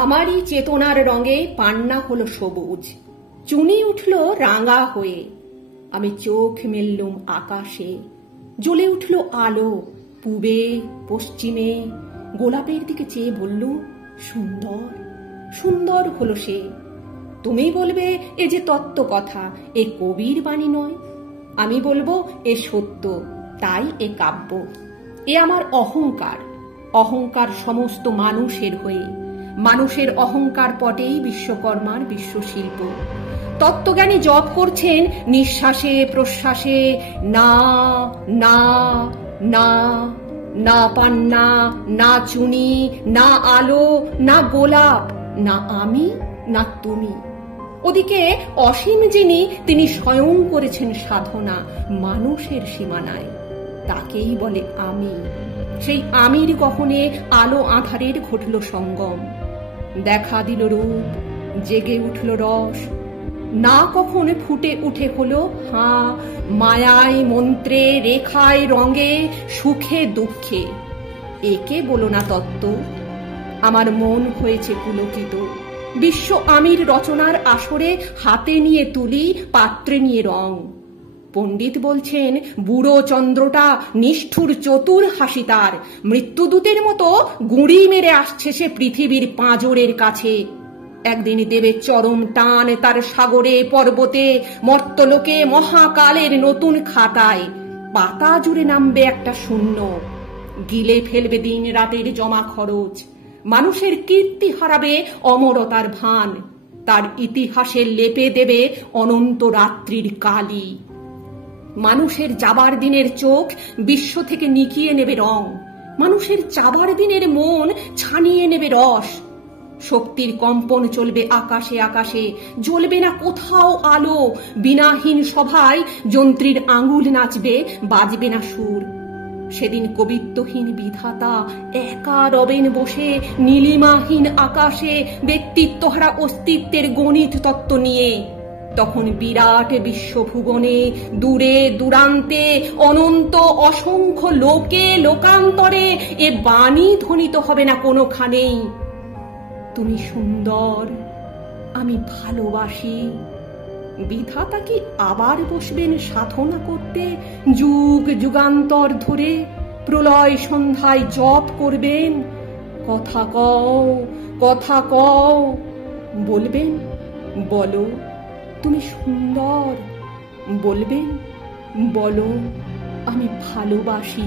আমারই চেতনার রঙে পান্না হলো সবুজ, চুনি উঠল রাঙা হয়ে। আমি চোখ মেললুম আকাশে, জ্বলে উঠল আলো পূবে পশ্চিমে। গোলাপের দিকে চেয়ে বললুম, সুন্দর সুন্দর হলো সে। তুমি বলবে এ যে তত্ত্ব কথা, এ কবির বাণী নয়। আমি বলবো এ সত্য, তাই এ কাব্য। এ আমার অহংকার, অহংকার সমস্ত মানুষের হয়ে। মানুষের অহংকার পটেই বিশ্বকর্মার বিশ্বশিল্প। তত্ত্বজ্ঞানী জপ করছেন নিঃশ্বাসে প্রশ্বাসে, না না না, না পান্না, না চুনি, না আলো, না গোলাপ, না আমি, না তুমি। ওদিকে অসীম যিনি, তিনি স্বয়ং করেছেন সাধনা মানুষের সীমানায়, তাকেই বলে আমি। সেই আমির গহনে আলো আঁধারের ঘটল সঙ্গম। দেখা দিল রূপ, জেগে উঠল রস। না কখন ফুটে উঠে হলো হাঁ, মায়ায় মন্ত্রে রেখায় রঙে সুখে দুঃখে। একে বলো না তত্ত্ব। আমার মন হয়েছে পুলকিত। বিশ্ব আমির রচনার আসরে হাতে নিয়ে তুলি, পাত্রে নিয়ে রং। পণ্ডিত বলছেন বুড়ো চন্দ্রটা নিষ্ঠুর চতুর হাসি তার, মৃত্যুদূতের মতো গুঁড়ি মেরে আসছে সে পৃথিবীর পাঁজরের কাছে। একদিন দেবে চরম টান তার সাগরে পর্বতে, মর্তলোকে মহাকালের নতুন খাতায় পাতা জুড়ে নামবে একটা শূন্য। গিলে ফেলবে দিন রাতের জমা খরচ। মানুষের কীর্তি হারাবে অমরতার ভান, তার ইতিহাসে লেপে দেবে অনন্ত রাত্রির কালি। মানুষের যাবার দিনের চোখ বিশ্ব থেকে নিকিয়ে নেবে রং, মানুষের চাবার দিনের মন ছানিয়ে নেবে রস। শক্তির কম্পন চলবে আকাশে আকাশে, জ্বলবে না কোথাও আলো। বিনাহীন সভায় যন্ত্রীর আঙুল নাচবে, বাজবে না সুর। সেদিন কবিত্বহীন বিধাতা একা রবেন বসে নীলিমাহীন আকাশে, ব্যক্তিত্বহারা অস্তিত্বের গণিত তত্ত্ব নিয়ে। তখন বিরাট বিশ্বভুবনে দূরে দূরান্তে অনন্ত অসংখ্য লোকে লোকান্তরে এ বাণী ধ্বনিত হবে না কোনোখানেই, তুমি সুন্দর, আমি ভালোবাসি। বিধাতা কি আবার বসবেন সাধনা করতে যুগ যুগান্তর ধরে? প্রলয় সন্ধ্যায় জপ করবেন, কথা কও কথা কও, বলবেন বলো তুমি সুন্দর, বলবেন বলো আমি ভালোবাসি।